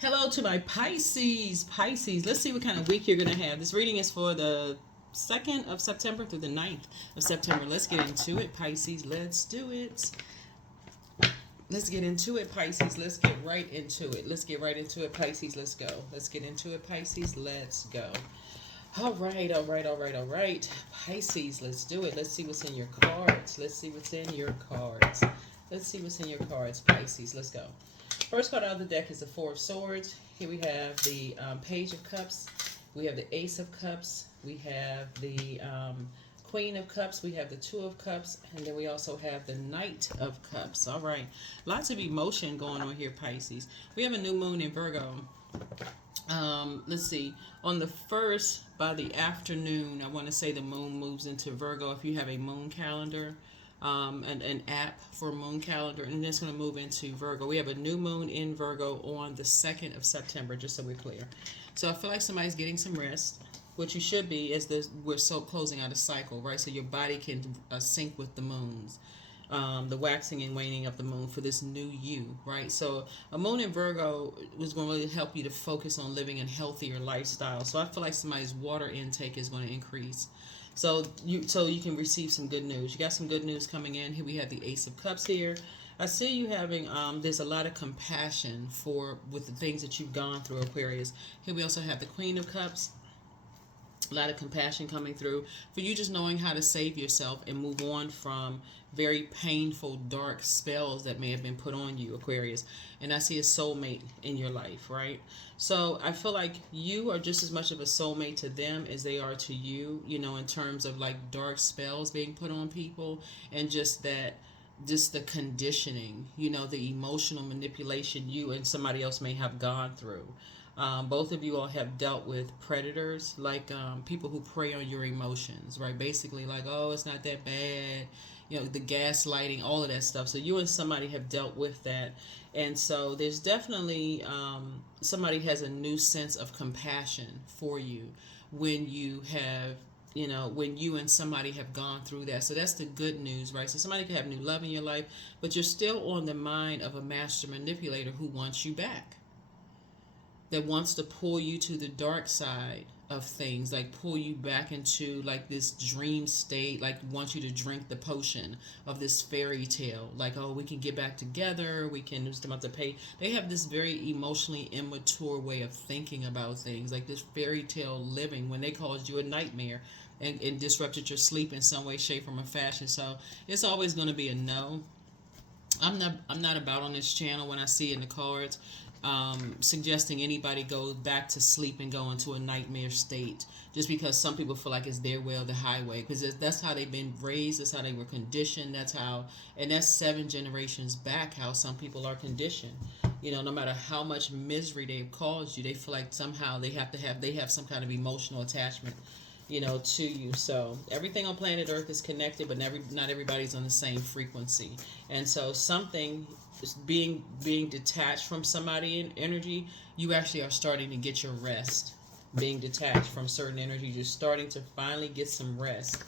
Hello to my Pisces. Pisces, let's see what kind of week you're going to have. This reading is for the 2nd of September through the 9th of September. Let's get into it, Pisces. Let's do it. Let's get into it, Pisces. Let's get right into it. Let's get right into it, Pisces. Let's go. Let's get into it, Pisces. Let's go. All right, all right, all right, all right. Pisces, let's do it. Let's see what's in your cards. Let's see what's in your cards. Let's see what's in your cards, Pisces. Let's go. First card out of the deck is the Four of Swords. Here we have the Page of Cups. We have the Ace of Cups. We have the Queen of Cups. We have the Two of Cups. And then we also have the Knight of Cups. All right. Lots of emotion going on here, Pisces. We have a new moon in Virgo. Let's see. On the 1st, by the afternoon, I want to say the moon moves into Virgo. If you have a moon calendar, an app for moon calendar, and it's going to move into Virgo. We have a new moon in Virgo on the 2nd of September, just so we're clear. So I feel like somebody's getting some rest. What you should be is this: we're so closing out a cycle, right? So your body can sync with the moons. The waxing and waning of the moon for this new you, right? So a moon in Virgo was going to really help you to focus on living a healthier lifestyle. So I feel like somebody's water intake is going to increase. So you can receive some good news. You got some good news coming in. Here we have the Ace of Cups here. I see you having there's a lot of compassion with the things that you've gone through, Aquarius. Here we also have the Queen of Cups. A lot of compassion coming through for you, just knowing how to save yourself and move on from very painful, dark spells that may have been put on you, Aquarius. And I see a soulmate in your life, right? So I feel like you are just as much of a soulmate to them as they are to you, in terms of like dark spells being put on people, and just the conditioning, the emotional manipulation you and somebody else may have gone through. Both of you all have dealt with predators, like people who prey on your emotions, right? Basically, like, oh, it's not that bad, the gaslighting, all of that stuff. So you and somebody have dealt with that. And so there's definitely somebody has a new sense of compassion for you when you have when you and somebody have gone through that. So that's the good news, right? So somebody could have new love in your life, but you're still on the mind of a master manipulator who wants you back, that wants to pull you to the dark side of things, like pull you back into like this dream state, like wants you to drink the potion of this fairy tale, like, oh, we can get back together, we can just about to pay. They have this very emotionally immature way of thinking about things, like this fairy tale living, when they caused you a nightmare and disrupted your sleep in some way, shape, form, or fashion. So it's always going to be a no. I'm not about on this channel when I see it in the cards suggesting anybody go back to sleep and go into a nightmare state, just because some people feel like it's their way or the highway, because that's how they've been raised, that's how they were conditioned, and that's 7 generations back how some people are conditioned. No matter how much misery they've caused you, they feel like somehow they have some kind of emotional attachment to you. So everything on planet Earth is connected, but not everybody's on the same frequency. And so something being detached from somebody in energy, you actually are starting to get your rest. Being detached from certain energy, you're starting to finally get some rest.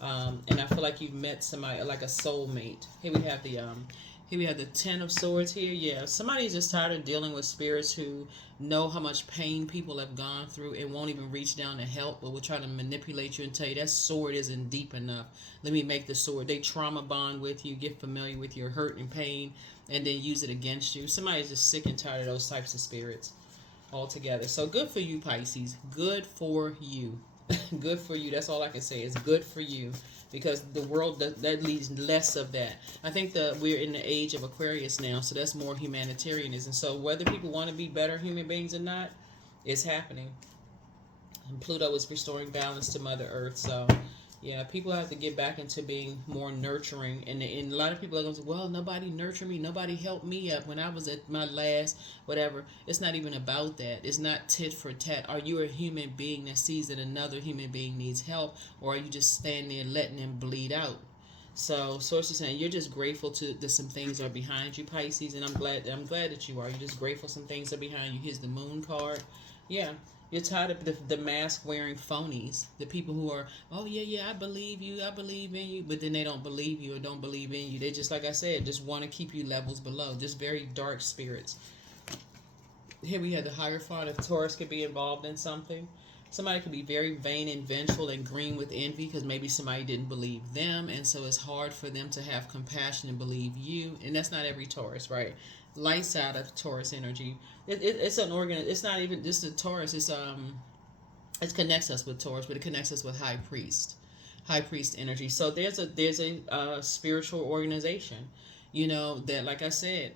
And I feel like you've met somebody like a soulmate. Here we have the 10 of Swords here. Yeah, somebody's just tired of dealing with spirits who know how much pain people have gone through and won't even reach down to help, but will try to manipulate you and tell you that sword isn't deep enough. Let me make the sword. They trauma bond with you, get familiar with your hurt and pain, and then use it against you. Somebody's just sick and tired of those types of spirits altogether. So good for you, Pisces. Good for you. Good for you. That's all I can say. It's good for you, because the world that leads less of that. I think we're in the age of Aquarius now, so that's more humanitarianism. So whether people want to be better human beings or not, it's happening. And Pluto is restoring balance to Mother Earth. So yeah, people have to get back into being more nurturing. And a lot of people are going to say, well, nobody nurtured me. Nobody helped me up when I was at my last whatever. It's not even about that. It's not tit for tat. Are you a human being that sees that another human being needs help? Or are you just standing there letting them bleed out? So Source is saying you're just grateful that some things are behind you, Pisces. And I'm glad that you are. You're just grateful some things are behind you. Here's the Moon card. Yeah. You're tired of the mask-wearing phonies, the people who are, oh, yeah, I believe you, I believe in you, but then they don't believe you or don't believe in you. They just, like I said, just want to keep you levels below, just very dark spirits. Here we have the Hierophant. If Taurus could be involved in something. Somebody could be very vain and vengeful and green with envy because maybe somebody didn't believe them, and so it's hard for them to have compassion and believe you. And that's not every Taurus, right? Light side of Taurus energy. It's an organ. It's not even just a Taurus. It connects us with Taurus, but it connects us with High Priest energy. So there's a spiritual organization, that, like I said,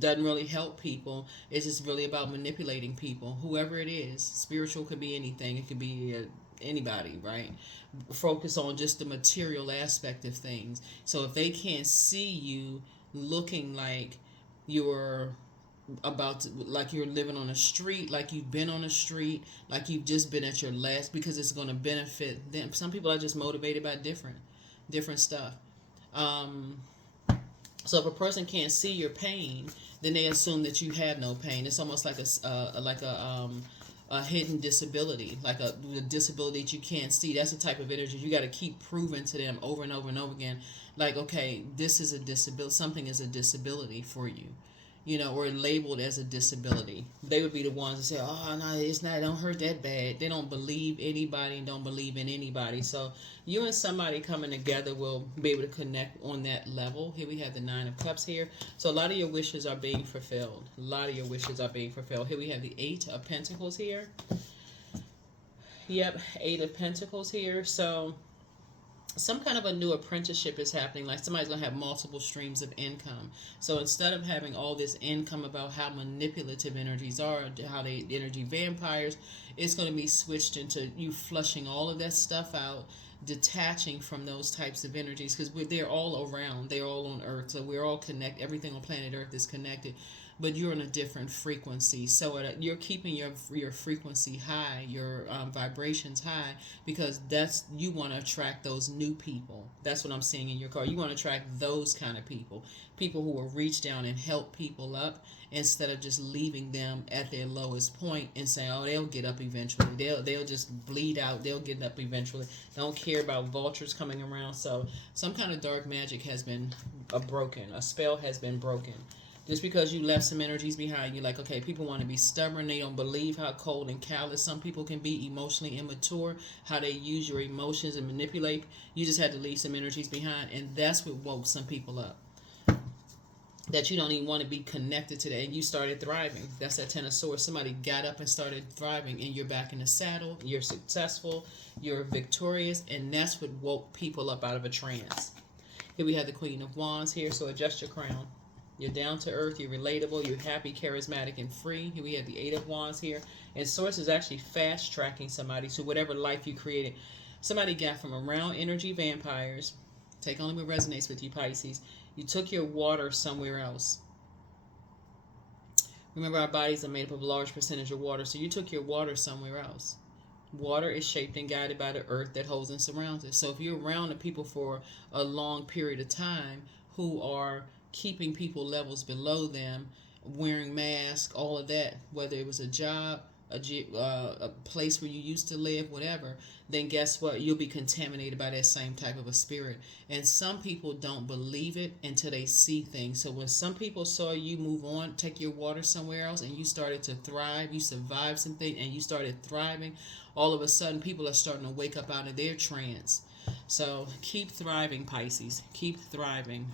doesn't really help people. It's just really about manipulating people, whoever it is. Spiritual could be anything. It could be anybody, right? Focus on just the material aspect of things. So if they can't see you looking like you're like you're living on a street, like you've been on a street, like you've just been at your last, because it's going to benefit them. Some people are just motivated by different stuff. So if a person can't see your pain, then they assume that you have no pain. It's almost like a hidden disability, like a disability that you can't see. That's the type of energy you got to keep proving to them over and over and over again. Like, okay, this is a disability. Something is a disability for you, or labeled as a disability. They would be the ones that say, "Oh no, it's not. It don't hurt that bad." They don't believe anybody and don't believe in anybody. So you and somebody coming together will be able to connect on that level. Here we have the Nine of Cups here. So a lot of your wishes are being fulfilled. Here we have the Eight of Pentacles here. Yep, Eight of Pentacles here. So some kind of a new apprenticeship is happening. Like somebody's going to have multiple streams of income. So instead of having all this income about how manipulative energies are, how they energy vampires, it's going to be switched into you flushing all of that stuff out, detaching from those types of energies, because they're all around. They're all on Earth. So we're all connected. Everything on planet Earth is connected. But you're in a different frequency. So you're keeping your frequency high, your vibrations high, because you want to attract those new people. That's what I'm seeing in your card. You want to attract those kind of people who will reach down and help people up instead of just leaving them at their lowest point and saying, "Oh, they'll get up eventually. They'll just bleed out. They'll get up eventually." Don't care about vultures coming around. So some kind of dark magic has been broken. A spell has been broken. Just because you left some energies behind, you're like, okay, people want to be stubborn. They don't believe how cold and callous some people can be, emotionally immature, how they use your emotions and manipulate. You just had to leave some energies behind, and that's what woke some people up. That you don't even want to be connected to that, and you started thriving. That's that Ten of Swords. Somebody got up and started thriving, and you're back in the saddle. You're successful. You're victorious, and that's what woke people up out of a trance. Here we have the Queen of Wands here, so adjust your crown. You're down to earth, you're relatable, you're happy, charismatic, and free. Here we have the Eight of Wands here. And Source is actually fast-tracking somebody to whatever life you created. Somebody got from around energy vampires. Take only what resonates with you, Pisces. You took your water somewhere else. Remember, our bodies are made up of a large percentage of water, so you took your water somewhere else. Water is shaped and guided by the earth that holds and surrounds it. So if you're around the people for a long period of time who are keeping people levels below them, wearing masks, all of that, whether it was a job, a place where you used to live, whatever, then guess what? You'll be contaminated by that same type of a spirit. And some people don't believe it until they see things. So when some people saw you move on, take your water somewhere else, and you started to thrive, you survived something, and you started thriving, all of a sudden people are starting to wake up out of their trance. So keep thriving, Pisces. Keep thriving.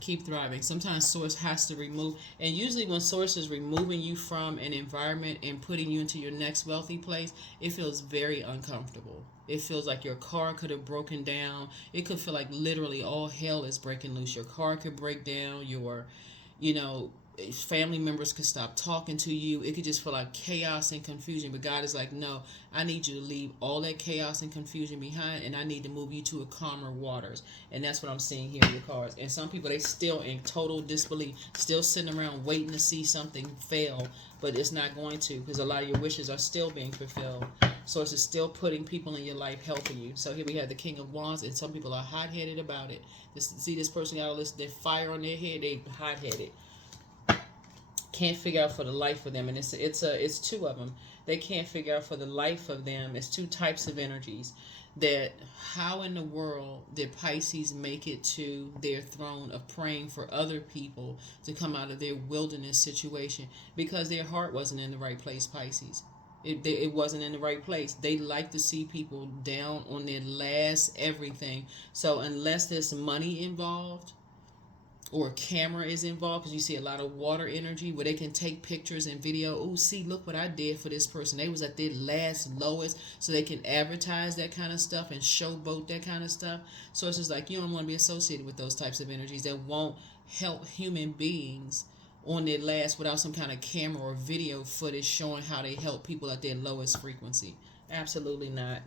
Keep thriving. Sometimes Source has to remove, and usually when Source is removing you from an environment and putting you into your next wealthy place, it feels very uncomfortable. It feels like your car could have broken down. It could feel like literally all hell is breaking loose. Your car could break down. Your, family members could stop talking to you. It could just feel like chaos and confusion. But God is like, no, I need you to leave all that chaos and confusion behind, and I need to move you to a calmer waters. And that's what I'm seeing here in your cards. And some people, they still in total disbelief, still sitting around waiting to see something fail, but it's not going to, because a lot of your wishes are still being fulfilled. Source is still putting people in your life helping you. So here we have the King of Wands, and some people are hot-headed about it. See, this person got all this, their fire on their head, they hot-headed. Can't figure out for the life of them, and it's two of them. They can't figure out for the life of them. It's two types of energies. That how in the world did Pisces make it to their throne of praying for other people to come out of their wilderness situation? Because their heart wasn't in the right place, Pisces. It wasn't in the right place. They like to see people down on their last everything. So unless there's money involved or a camera is involved, because you see a lot of water energy where they can take pictures and video. Oh, see, look what I did for this person. They was at their last lowest, so they can advertise that kind of stuff and showboat that kind of stuff. So it's just like you don't want to be associated with those types of energies that won't help human beings on their last without some kind of camera or video footage showing how they help people at their lowest frequency. Absolutely not.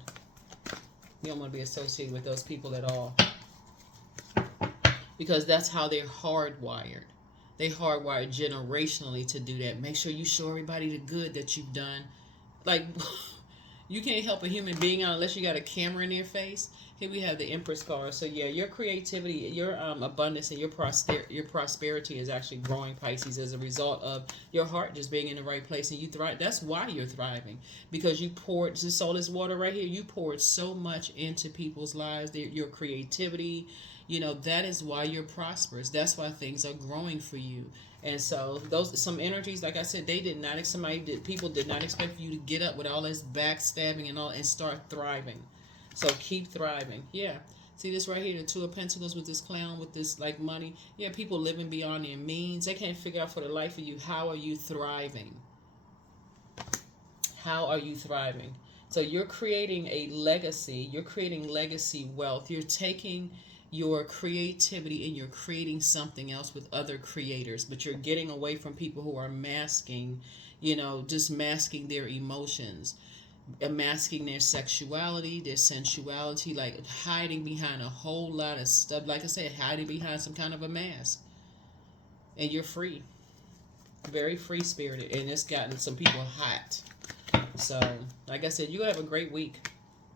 You don't want to be associated with those people at all. Because that's how they're hardwired. They hardwired generationally to do that. Make sure you show everybody the good that you've done. Like, you can't help a human being out unless you got a camera in their face. Here we have the Empress card. So yeah, your creativity, your abundance, and your prosperity is actually growing, Pisces, as a result of your heart just being in the right place, and you thrive. That's why you're thriving, because you poured just all this water right here. You poured so much into people's lives. Your creativity, you know, that is why you're prosperous. That's why things are growing for you. And so those some energies, like I said, people did not expect you to get up with all this backstabbing and all and start thriving. So keep thriving. Yeah. See this right here, the Two of Pentacles with this clown with this like money. Yeah, people living beyond their means. They can't figure out for the life of you, how are you thriving? How are you thriving? So you're creating a legacy. You're creating legacy wealth. You're taking your creativity and you're creating something else with other creators, but you're getting away from people who are masking, you know, just masking their emotions, masking their sexuality, their sensuality, like hiding behind a whole lot of stuff. Like I said, hiding behind some kind of a mask. And you're free. Very free spirited. And it's gotten some people hot. So, like I said, you have a great week.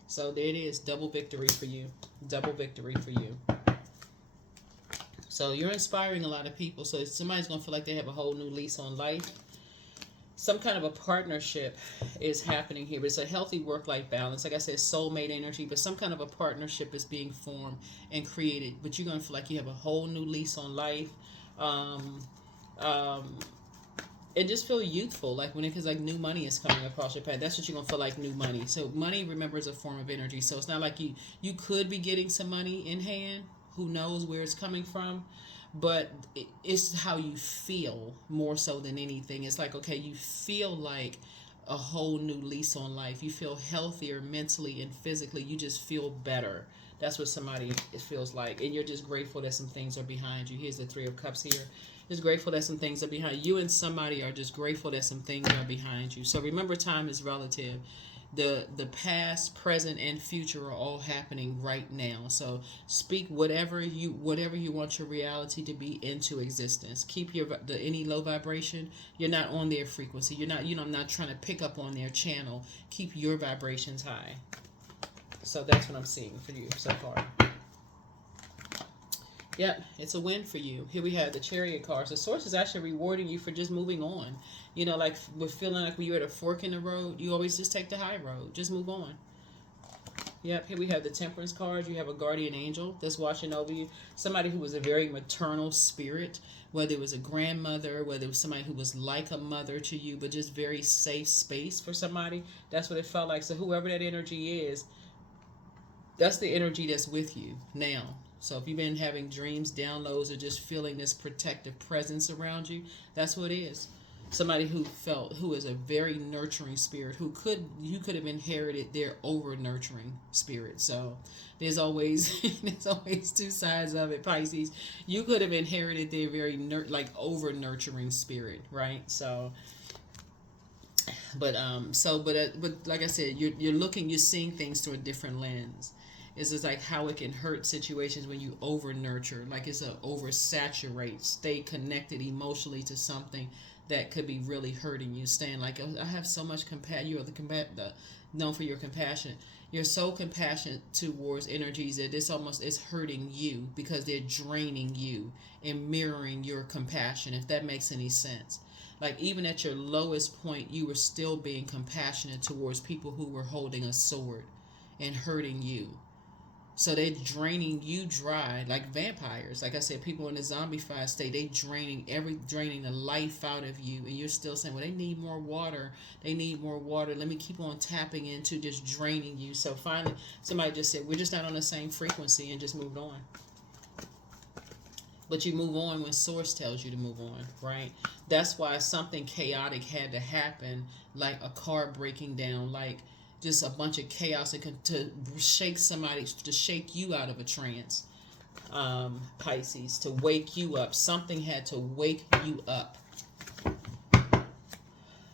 So there it is. Double victory for you. Double victory for you. So you're inspiring a lot of people. So somebody's going to feel like they have a whole new lease on life. Some kind of a partnership is happening here. But it's a healthy work-life balance. Like I said, soulmate energy. But some kind of a partnership is being formed and created. But you're going to feel like you have a whole new lease on life. And just feel youthful, like when because like new money is coming across your path. That's what you're gonna feel like, new money. So money, remember, is a form of energy. So it's not like you could be getting some money in hand. Who knows where it's coming from? But it's how you feel more so than anything. It's like, okay, you feel like a whole new lease on life. You feel healthier mentally and physically. You just feel better. That's what somebody feels like. And you're just grateful that some things are behind you. Here's the Three of Cups here. Just grateful that some things are behind you, and somebody are just grateful that some things are behind you. So remember, time is relative. The past, present, and future are all happening right now. So speak whatever you want your reality to be into existence. Keep any low vibration. You're not on their frequency. You're not trying to pick up on their channel. Keep your vibrations high. So that's what I'm seeing for you so far. Yep, it's a win for you. Here we have the Chariot cards. The Source is actually rewarding you for just moving on. You know, like we're feeling like when you're at a fork in the road, you always just take the high road. Just move on. Yep, here we have the Temperance card. You have a guardian angel that's watching over you. Somebody who was a very maternal spirit, whether it was a grandmother, whether it was somebody who was like a mother to you, but just very safe space for somebody. That's what it felt like. So whoever that energy is, that's the energy that's with you now. So if you've been having dreams, downloads, or just feeling this protective presence around you, that's what it is. Somebody who is a very nurturing spirit, you could have inherited their over nurturing spirit. So there's always two sides of it, Pisces. You could have inherited their very over nurturing spirit, right? So but like I said, you're seeing things through a different lens. It's just like how it can hurt situations when you over nurture, like it's a oversaturate, stay connected emotionally to something that could be really hurting you. Staying like, oh, I have so much compassion. You are known for your compassion. You're so compassionate towards energies that it's hurting you because they're draining you and mirroring your compassion, if that makes any sense. Like even at your lowest point, you were still being compassionate towards people who were holding a sword and hurting you. So they're draining you dry like vampires. Like I said, people in the zombified state, they draining the life out of you, and you're still saying, well, they need more water. They need more water. Let me keep on tapping into just draining you. So finally, somebody just said, we're just not on the same frequency, and just moved on. But you move on when source tells you to move on, right? That's why something chaotic had to happen, like a car breaking down, like just a bunch of chaos to shake somebody, to shake you out of a trance, Pisces, to wake you up. Something had to wake you up.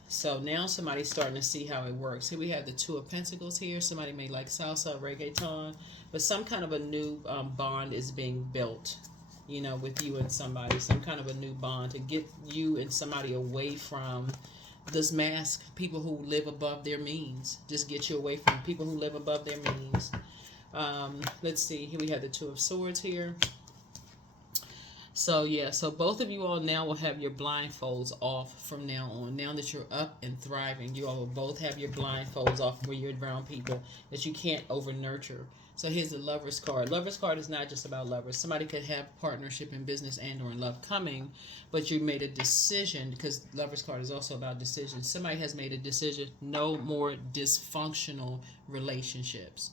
So now somebody's starting to see how it works. Here we have the Two of Pentacles here. Somebody may like salsa, reggaeton, but some kind of a new bond is being built, you know, with you and somebody. Some kind of a new bond to get you and somebody away from this mask, people who live above their means. Just get you away from people who live above their means. Let's see. Here we have the Two of Swords here. So yeah, so both of you all now will have your blindfolds off from now on. Now that you're up and thriving, you all will both have your blindfolds off where you're around people that you can't over nurture. So here's the Lover's card. Lover's card is not just about lovers. Somebody could have partnership in business and or in love coming, but you made a decision, because Lover's card is also about decisions. Somebody has made a decision. No more dysfunctional relationships.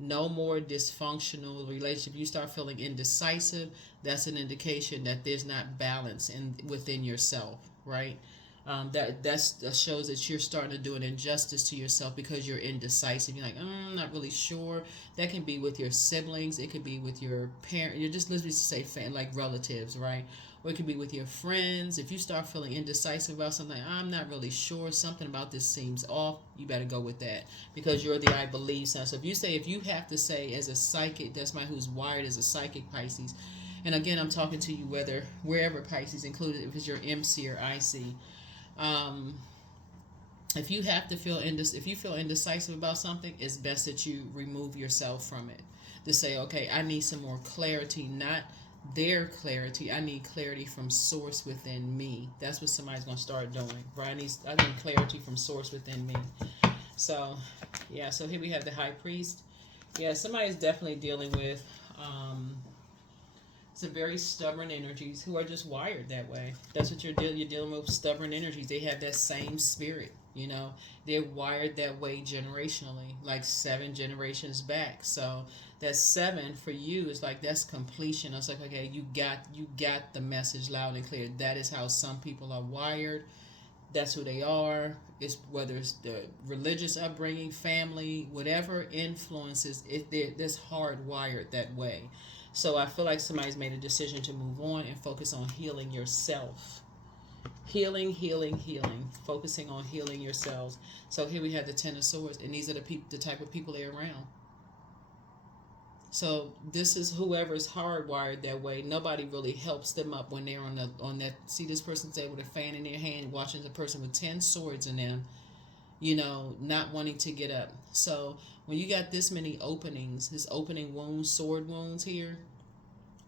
No more dysfunctional relationship. You start feeling indecisive, that's an indication that there's not balance within yourself, right? That shows that you're starting to do an injustice to yourself because you're indecisive. You're like, I'm not really sure. That can be with your siblings. It could be with your parents. You're just literally say like relatives, right? Or it could be with your friends. If you start feeling indecisive about something, I'm not really sure, something about this seems off, you better go with that, because you're the I believe sign. So if you have to say as a psychic, that's somebody who's wired as a psychic, Pisces. And again, I'm talking to you wherever Pisces, included if it's your MC or IC. If you feel indecisive about something, it's best that you remove yourself from it. To say, okay, I need some more clarity, not their clarity. I need clarity from source within me. That's what somebody's going to start doing, right? I need clarity from source within me. So, yeah, so here we have the High Priest. Yeah, somebody's definitely dealing with some very stubborn energies who are just wired that way. That's what you're dealing with, stubborn energies. They have that same spirit, you know. They're wired that way generationally, like 7 generations back. So that 7 for you is like, that's completion. It's like, okay, you got the message loud and clear. That is how some people are wired. That's who they are. It's whether it's the religious upbringing, family, whatever influences, that's hardwired that way. So I feel like somebody's made a decision to move on and focus on healing yourself. Healing. Focusing on healing yourselves. So here we have the Ten of Swords, and these are the type of people they're around. So this is whoever's hardwired that way. Nobody really helps them up when they're on that. See, this person's there with a fan in their hand, watching the person with 10 swords in them, you know, not wanting to get up. So when you got this many openings, this opening wounds, sword wounds here,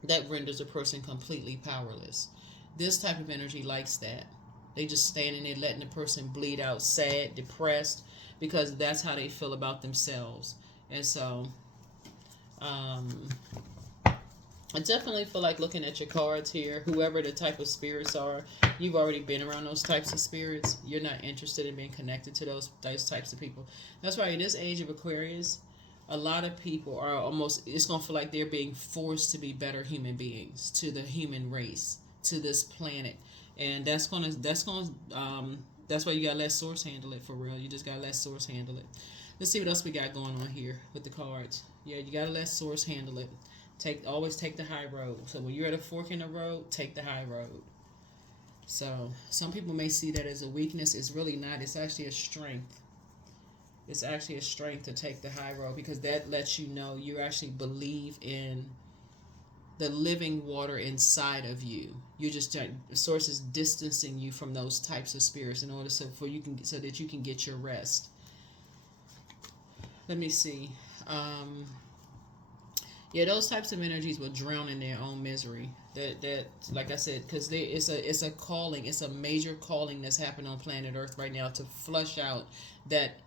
that renders a person completely powerless. This type of energy likes that. They just standing there letting the person bleed out, sad, depressed, because that's how they feel about themselves. And so I definitely feel like looking at your cards here, whoever the type of spirits are, you've already been around those types of spirits. You're not interested in being connected to those types of people. That's why in this age of Aquarius, a lot of people are it's going to feel like they're being forced to be better human beings to the human race, to this planet. And that's why you got to let source handle it for real. You just got to let source handle it. Let's see what else we got going on here with the cards. Yeah, you got to let source handle it. Always take the high road. So when you're at a fork in the road, take the high road. So some people may see that as a weakness. It's really not. It's actually a strength. It's actually a strength to take the high road, because that lets you know you actually believe in the living water inside of you. You're just the source is distancing you from those types of spirits in order so that you can get your rest. Let me see. Yeah, those types of energies will drown in their own misery. That like I said, because it's a calling, it's a major calling that's happening on planet Earth right now to flush out that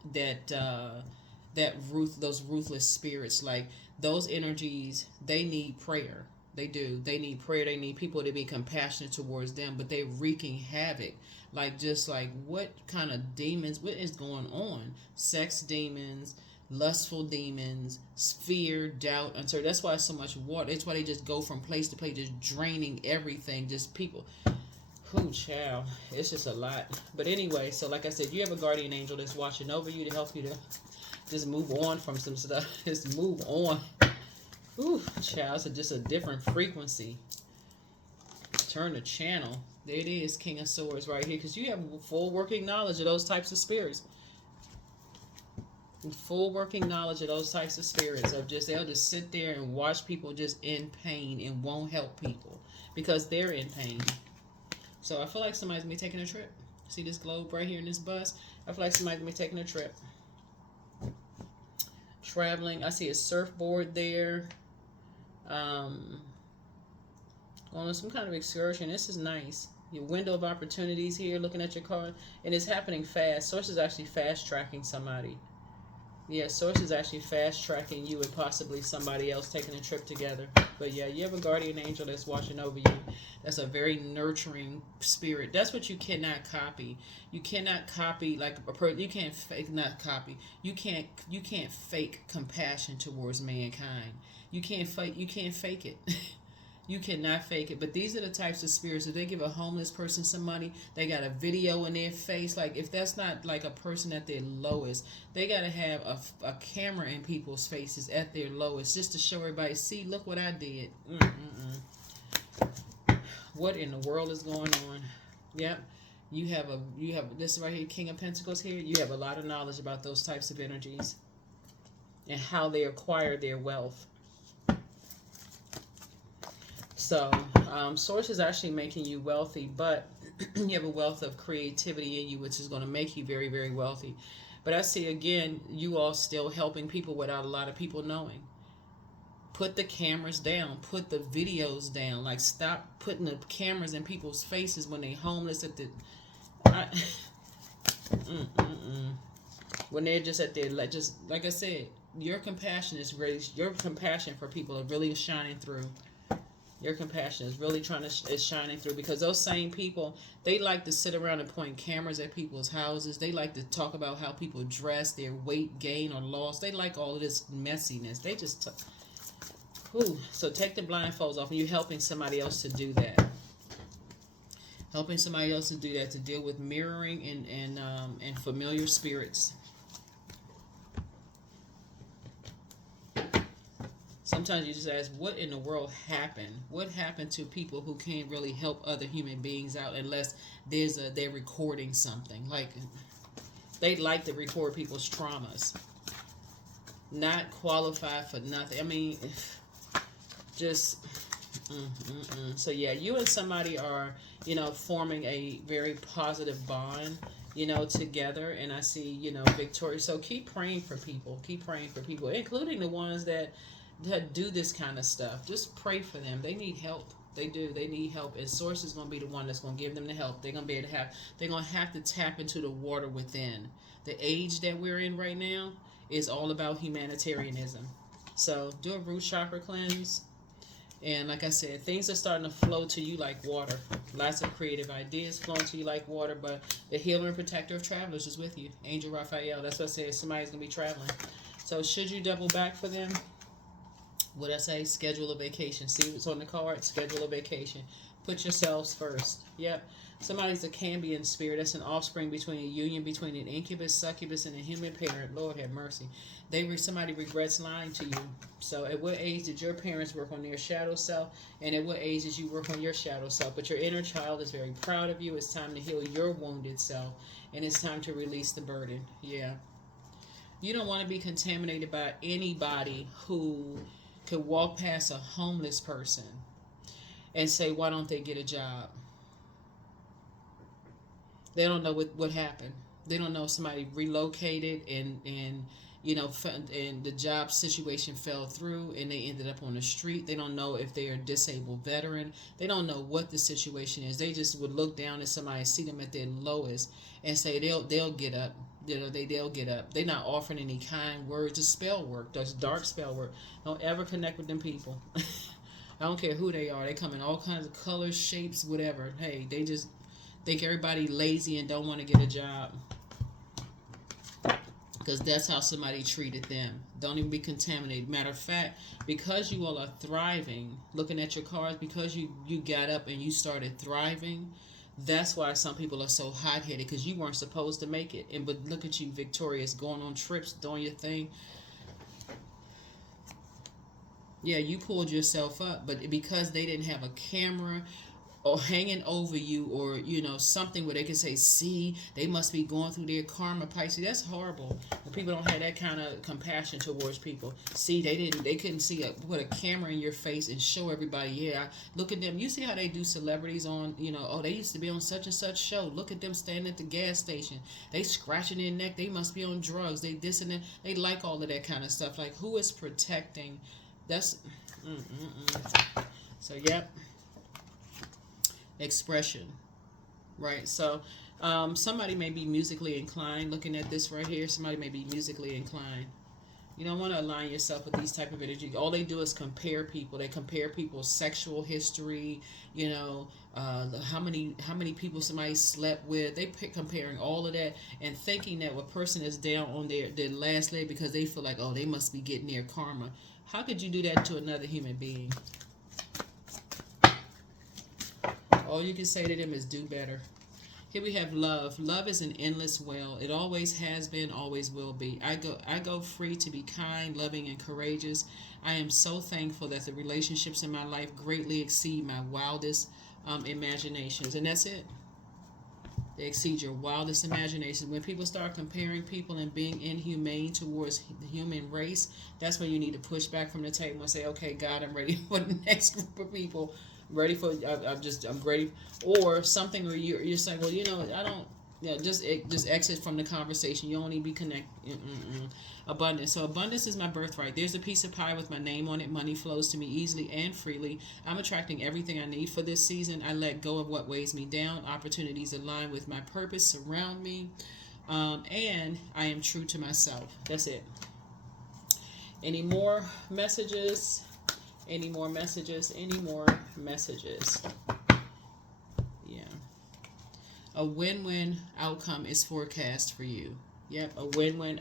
those ruthless spirits. Like those energies, they need prayer. They do. They need prayer. They need people to be compassionate towards them, but they're wreaking havoc. Like, just like, what kind of demons, what is going on? Sex demons, lustful demons, fear, doubt, uncertainty. That's why it's so much water. That's why they just go from place to place, just draining everything. Just people. Oh, child. It's just a lot. But anyway, so like I said, you have a guardian angel that's watching over you to help you to just move on from some stuff. Just move on. Ooh, child, it's just a different frequency. Turn the channel. There it is, King of Swords right here. Because you have full working knowledge of those types of spirits. Full working knowledge of those types of spirits. Of just, they'll just sit there and watch people just in pain and won't help people. Because they're in pain. So I feel like somebody's going to be taking a trip. See this globe right here in this bus? I feel like somebody's going to be taking a trip. Traveling. I see a surfboard there. On some kind of excursion. This is nice. Your window of opportunities here, looking at your card, and it's happening fast. Source is actually fast tracking somebody. Yeah, Source is actually fast tracking you and possibly somebody else taking a trip together. But yeah, you have a guardian angel that's watching over you. That's a very nurturing spirit. That's what you cannot copy. You cannot copy like a person. You can't fake, not copy. You can't fake compassion towards mankind. You can't fake. You can't fake it. You cannot fake it. But these are the types of spirits. If they give a homeless person some money, they got a video in their face. Like, if that's not like a person at their lowest, they got to have a camera in people's faces at their lowest just to show everybody, see, look what I did. What in the world is going on? Yep. You have this right here, King of Pentacles here. You have a lot of knowledge about those types of energies and how they acquire their wealth. So, Source is actually making you wealthy, but you have a wealth of creativity in you, which is going to make you very, very wealthy. But I see, again, you all still helping people without a lot of people knowing. Put the cameras down. Put the videos down. Like, stop putting the cameras in people's faces when they're homeless at the... When they're just at their... Just like I said, your compassion is really... Your compassion for people are really shining through. Your compassion is really is shining through, because those same people, they like to sit around and point cameras at people's houses. They like to talk about how people dress, their weight gain or loss. They like all of this messiness. They just... So take the blindfolds off, and you're helping somebody else to do that. Helping somebody else to do that, to deal with mirroring and familiar spirits. Sometimes you just ask, what in the world happened? What happened to people who can't really help other human beings out unless they're recording something? Like, they like to record people's traumas. Not qualified for nothing. I mean, just... So yeah, you and somebody are, forming a very positive bond, together. And I see, Victoria. So keep praying for people. Keep praying for people, including the ones that do this kind of stuff. Just pray for them. They need help. They do. They need help. And Source is going to be the one that's going to give them the help. They're going to be able to they're going to have to tap into the water within. The age that we're in right now is all about humanitarianism. So do a root chakra cleanse. And like I said, things are starting to flow to you like water. Lots of creative ideas flowing to you like water. But the healer and protector of travelers is with you. Angel Raphael. That's what I said. Somebody's going to be traveling. So should you double back for them? What I say? Schedule a vacation. See what's on the card? Schedule a vacation. Put yourselves first. Yep. Somebody's a Cambian spirit. That's an offspring between a union between an incubus, succubus, and a human parent. Lord have mercy. Somebody regrets lying to you. So at what age did your parents work on their shadow self? And at what age did you work on your shadow self? But your inner child is very proud of you. It's time to heal your wounded self. And it's time to release the burden. Yeah. You don't want to be contaminated by anybody who could walk past a homeless person and say, why don't they get a job? They don't know what happened. They don't know if somebody relocated and you know, and the job situation fell through and they ended up on the street. They don't know if they're a disabled veteran. They don't know what the situation is. They just would look down at somebody, see them at their lowest, and say they'll get up. You know, they'll get up. They're not offering any kind words. Just spell work. That's dark spell work. Don't ever connect with them people. I don't care who they are. They come in all kinds of colors, shapes, whatever. Hey, they just think everybody lazy and don't want to get a job. Because that's how somebody treated them. Don't even be contaminated. Matter of fact, because you all are thriving, looking at your cards, because you got up and you started thriving, that's why some people are so hot-headed, because you weren't supposed to make it. But look at you, victorious, going on trips, doing your thing. Yeah, you pulled yourself up, but because they didn't have a camera or hanging over you, or you know, something where they can say, see, they must be going through their karma, Pisces. That's horrible when people don't have that kind of compassion towards people. See, they couldn't see put a camera in your face and show everybody, yeah, look at them. You see how they do celebrities on, you know, oh, they used to be on such and such show, look at them standing at the gas station, they scratching their neck, they must be on drugs, they this and that. They like all of that kind of stuff. Like, who is protecting? That's so yep. Expression, right? So somebody may be musically inclined. Looking at this right here, somebody may be musically inclined. You don't want to align yourself with these type of energy. All they do is compare people. They compare people's sexual history, you know, how many people somebody slept with. They pick comparing all of that and thinking that a person is down on their last leg because they feel like, oh, they must be getting their karma. How could you do that to another human being? All you can say to them is do better. Here we have love. Love is an endless well. It always has been, always will be. I go free to be kind, loving, and courageous. I am so thankful that the relationships in my life greatly exceed my wildest imaginations. And that's it. They exceed your wildest imaginations. When people start comparing people and being inhumane towards the human race, that's when you need to push back from the table and say, okay, God, I'm ready for the next group of people. Ready for I'm ready, or something where you're saying, well, you know, I don't, you know, just exit from the conversation. You don't need to be connected. Abundance. So abundance is my birthright. There's a piece of pie with my name on it. Money flows to me easily and freely. I'm attracting everything I need for this season. I let go of what weighs me down. Opportunities align with my purpose surround me, and I am true to myself. That's it. Any more messages? Any more messages? Any more messages? Yeah. A win-win outcome is forecast for you. Yep, a win-win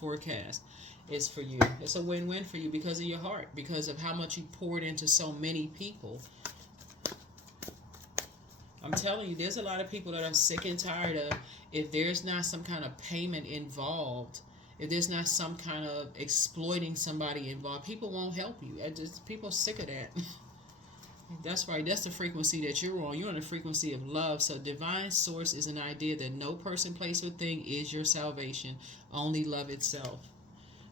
forecast is for you. It's a win-win for you because of your heart, because of how much you poured into so many people. I'm telling you, there's a lot of people that are sick and tired of, if there's not some kind of payment involved, if there's not some kind of exploiting somebody involved, people won't help you. People are sick of that. That's right. That's the frequency that you're on. You're on the frequency of love. So divine source is an idea that no person, place, or thing is your salvation. Only love itself.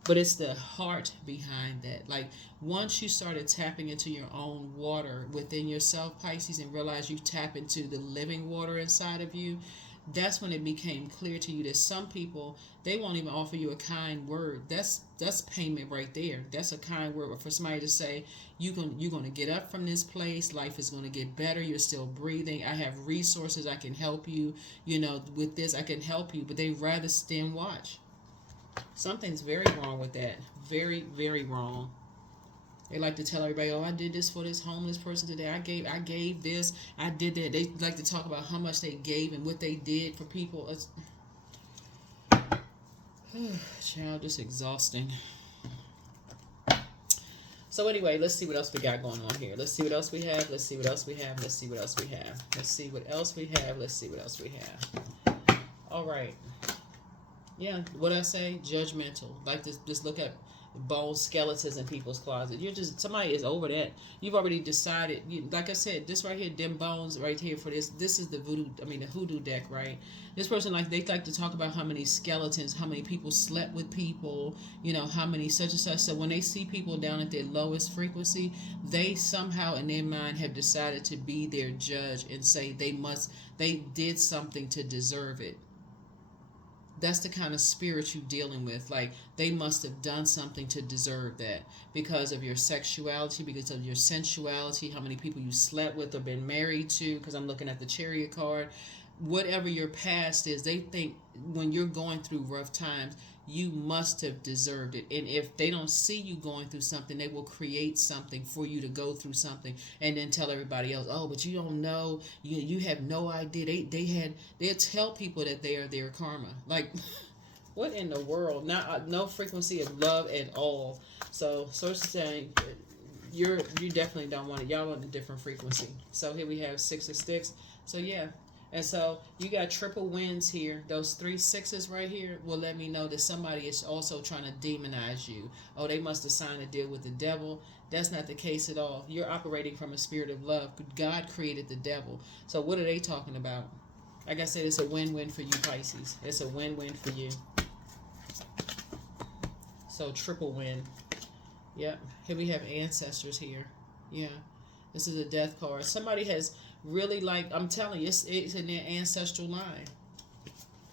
But it's the heart behind that. Like, once you started tapping into your own water within yourself, Pisces, and realize you tap into the living water inside of you, that's when it became clear to you that some people, they won't even offer you a kind word. That's payment right there. That's a kind word for somebody to say, you're going to get up from this place. Life is going to get better. You're still breathing. I have resources. I can help you. You know, with this, I can help you. But they rather stand watch. Something's very wrong with that. Very, very wrong. They like to tell everybody, oh, I did this for this homeless person today. I gave this. I did that. They like to talk about how much they gave and what they did for people. It's child, just exhausting. So anyway, let's see what else we got going on here. Let's see what else we have. Let's see what else we have. Let's see what else we have. Let's see what else we have. Let's see what else we have. All right. Yeah, what I say? Judgmental. Like to just look at bone skeletons in people's closet. Somebody is over that. You've already decided. Like I said, this right here, them bones right here for this. This is the the hoodoo deck, right? This person, they like to talk about how many skeletons, how many people slept with people, you know, how many such and such. So when they see people down at their lowest frequency, they somehow in their mind have decided to be their judge and say they did something to deserve it. that's the kind of spirit you're dealing with. Like, they must have done something to deserve that, because of your sexuality, because of your sensuality, how many people you slept with or been married to, because I'm looking at the Chariot card. Whatever your past is, they think when you're going through rough times, you must have deserved it. And if they don't see you going through something, they will create something for you to go through something, and then tell everybody else, oh, but you don't know, you have no idea. They'll tell people that they are their karma. Like, what in the world? Not no frequency of love at all. So source is saying you definitely don't want it. Y'all want a different frequency. So here we have 6 of sticks. So yeah. And so you got triple wins here. Those 3 6s right here will let me know that somebody is also trying to demonize you. Oh, they must have signed a deal with the devil. That's not the case at all. You're operating from a spirit of love. God created the devil. So what are they talking about? Like I said, it's a win-win for you, Pisces. It's a win-win for you. So triple win. Yep. Here we have ancestors here. Yeah. This is a death card. Somebody has really, like, I'm telling you, it's in their ancestral line.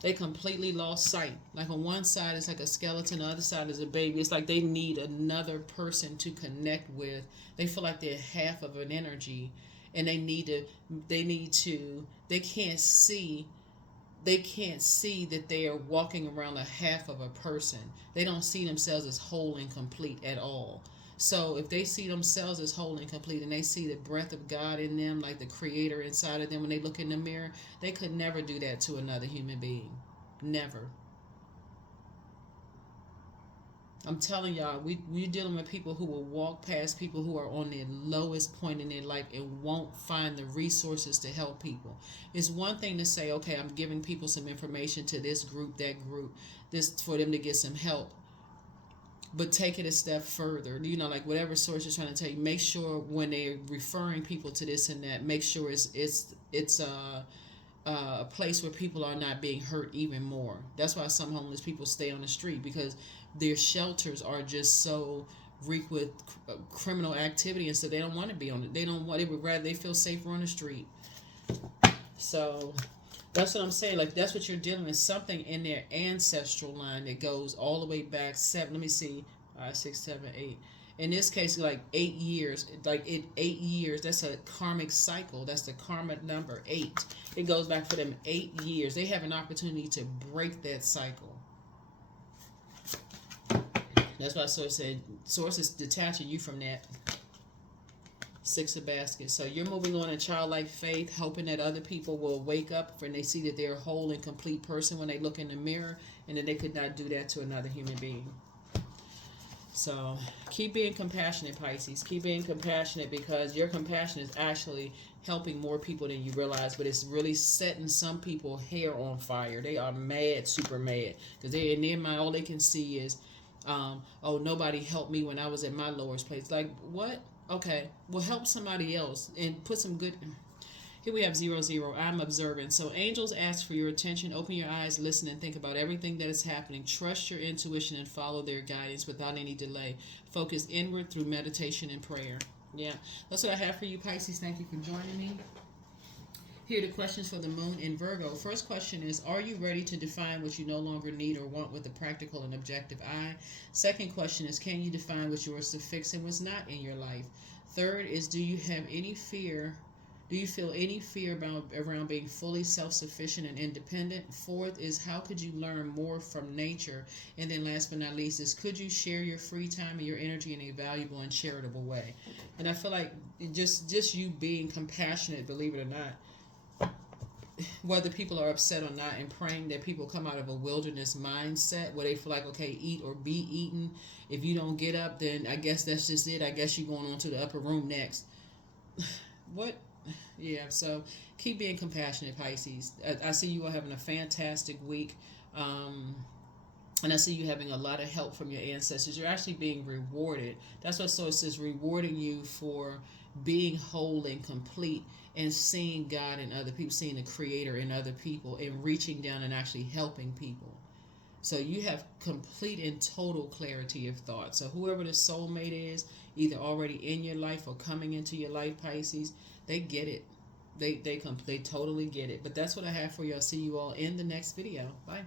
They completely lost sight. Like, on one side it's like a skeleton, the other side is a baby. It's like they need another person to connect with. They feel like they're half of an energy, and they can't see that they are walking around a half of a person. They don't see themselves as whole and complete at all. So if they see themselves as whole and complete, and they see the breath of God in them, like the creator inside of them, when they look in the mirror, they could never do that to another human being. Never. I'm telling y'all, we're dealing with people who will walk past people who are on their lowest point in their life and won't find the resources to help people. It's one thing to say, okay, I'm giving people some information to this group, that group, this for them to get some help. But take it a step further. You know, like whatever source you're trying to tell you, make sure when they're referring people to this and that, make sure it's a place where people are not being hurt even more. That's why some homeless people stay on the street, because their shelters are just so reek with criminal activity, and so they don't want to be on it. They would rather, they feel safer on the street. So that's what I'm saying. Like, that's what you're dealing with. Something in their ancestral line that goes all the way back 7. Let me see. 5, 6, 7, 8. In this case, like 8 years. Like 8 years. That's a karmic cycle. That's the karma number 8. It goes back for them 8 years. They have an opportunity to break that cycle. That's why Source said, Source is detaching you from that. 6 of baskets. So you're moving on in childlike faith, hoping that other people will wake up when they see that they're a whole and complete person when they look in the mirror, and that they could not do that to another human being. So keep being compassionate, Pisces. Keep being compassionate, because your compassion is actually helping more people than you realize, but it's really setting some people hair on fire. They are mad, super mad, because they in their mind, all they can see is, oh, nobody helped me when I was at my lowest place. Like, what? Okay, well, help somebody else and put some good. Here we have 0, 0. I'm observant. So angels ask for your attention. Open your eyes, listen, and think about everything that is happening. Trust your intuition and follow their guidance without any delay. Focus inward through meditation and prayer. Yeah, that's what I have for you, Pisces. Thank you for joining me. Here are the questions for the moon in Virgo. First question is, are you ready to define what you no longer need or want with a practical and objective eye? Second question is, can you define what's yours to fix and what's not in your life? Third is, do you have any fear? Do you feel any fear around being fully self-sufficient and independent? Fourth is, how could you learn more from nature? And then last but not least is, could you share your free time and your energy in a valuable and charitable way? And I feel like just you being compassionate, believe it or not, whether people are upset or not, and praying that people come out of a wilderness mindset where they feel like, okay, eat or be eaten. If you don't get up, then I guess that's just it. I guess you're going on to the upper room next. What? Yeah, so keep being compassionate, Pisces. I see you are having a fantastic week. And I see you having a lot of help from your ancestors. You're actually being rewarded. That's what Source is rewarding you for being whole and complete, and seeing God in other people, seeing the Creator in other people, and reaching down and actually helping people. So you have complete and total clarity of thought. So whoever the soulmate is, either already in your life or coming into your life, Pisces, they get it. They totally get it. But that's what I have for you. I'll see you all in the next video. Bye.